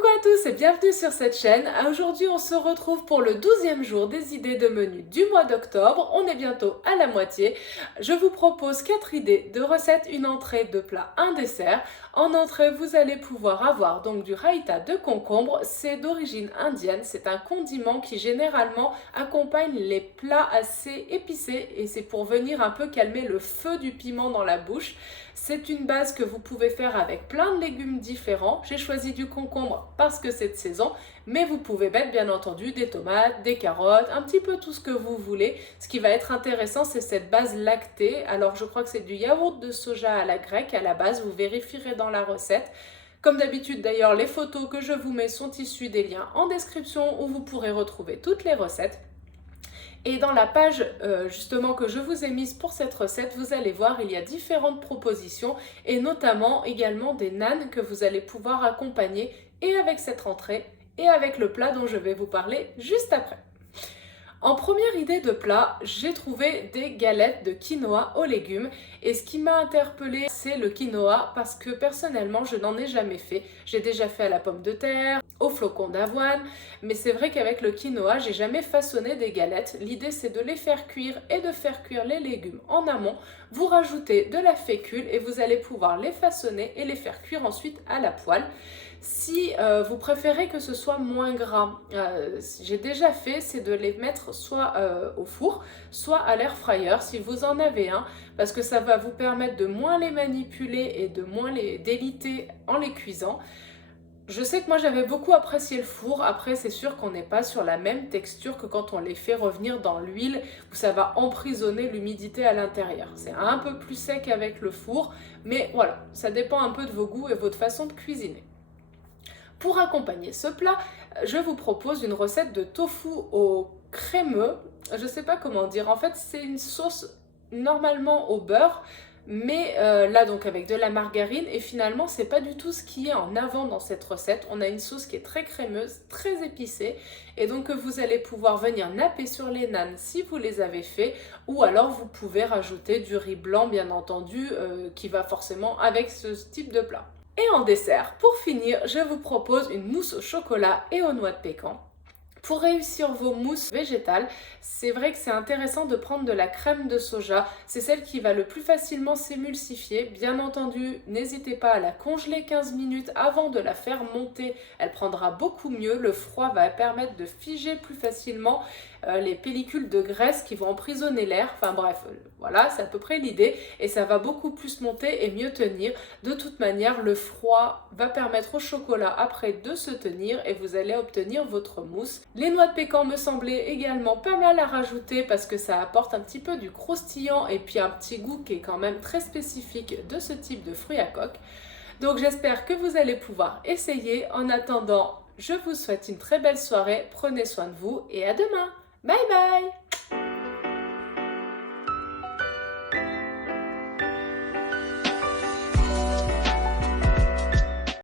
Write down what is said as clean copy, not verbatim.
Coucou à tous et bienvenue sur cette chaîne. Aujourd'hui on se retrouve pour le 12e jour des idées de menu du mois d'octobre. On est bientôt à la moitié. Je vous propose 4 idées de recettes, une entrée, 2 plats, un dessert. En entrée vous allez pouvoir avoir donc du raïta de concombre. C'est d'origine indienne, c'est un condiment qui généralement accompagne les plats assez épicés et c'est pour venir un peu calmer le feu du piment dans la bouche. C'est une base que vous pouvez faire avec plein de légumes différents. J'ai choisi du concombre parce que c'est de saison, mais vous pouvez mettre bien entendu des tomates, des carottes, un petit peu tout ce que vous voulez. Ce qui va être intéressant, c'est cette base lactée. Alors je crois que c'est du yaourt de soja à la grecque à la base, vous vérifierez dans la recette. Comme d'habitude d'ailleurs, les photos que je vous mets sont issues des liens en description où vous pourrez retrouver toutes les recettes. Et dans la page justement que je vous ai mise pour cette recette, vous allez voir, il y a différentes propositions et notamment également des nanes que vous allez pouvoir accompagner et avec cette entrée et avec le plat dont je vais vous parler juste après. En première idée de plat, j'ai trouvé des galettes de quinoa aux légumes et ce qui m'a interpellée, c'est le quinoa parce que personnellement, je n'en ai jamais fait. J'ai déjà fait à la pomme de terre, au flocon d'avoine, mais c'est vrai qu'avec le quinoa, j'ai jamais façonné des galettes. L'idée, c'est de les faire cuire et de faire cuire les légumes en amont. Vous rajoutez de la fécule et vous allez pouvoir les façonner et les faire cuire ensuite à la poêle. Si vous préférez que ce soit moins gras, j'ai déjà fait, c'est de les mettre soit au four, soit à l'air fryer si vous en avez un, parce que ça va vous permettre de moins les manipuler et de moins les déliter en les cuisant. Je sais que moi j'avais beaucoup apprécié le four, après c'est sûr qu'on n'est pas sur la même texture que quand on les fait revenir dans l'huile où ça va emprisonner l'humidité à l'intérieur. C'est un peu plus sec avec le four, mais voilà, ça dépend un peu de vos goûts et votre façon de cuisiner. Pour accompagner ce plat, je vous propose une recette de tofu au crémeux. Je ne sais pas comment dire, en fait c'est une sauce normalement au beurre, mais là donc avec de la margarine et finalement c'est pas du tout ce qui est en avant dans cette recette. On a une sauce qui est très crémeuse, très épicée et donc que vous allez pouvoir venir napper sur les nanes si vous les avez fait ou alors vous pouvez rajouter du riz blanc bien entendu qui va forcément avec ce type de plat. Et en dessert, pour finir, je vous propose une mousse au chocolat et aux noix de pécan. Pour réussir vos mousses végétales, c'est vrai que c'est intéressant de prendre de la crème de soja. C'est celle qui va le plus facilement s'émulsifier. Bien entendu, n'hésitez pas à la congeler 15 minutes avant de la faire monter. Elle prendra beaucoup mieux. Le froid va permettre de figer plus facilement les pellicules de graisse qui vont emprisonner l'air. Enfin bref, voilà, c'est à peu près l'idée. Et ça va beaucoup plus monter et mieux tenir. De toute manière, le froid va permettre au chocolat après de se tenir et vous allez obtenir votre mousse. Les noix de pécan me semblaient également pas mal à rajouter parce que ça apporte un petit peu du croustillant et puis un petit goût qui est quand même très spécifique de ce type de fruits à coque. Donc j'espère que vous allez pouvoir essayer. En attendant, je vous souhaite une très belle soirée, prenez soin de vous et à demain. Bye bye!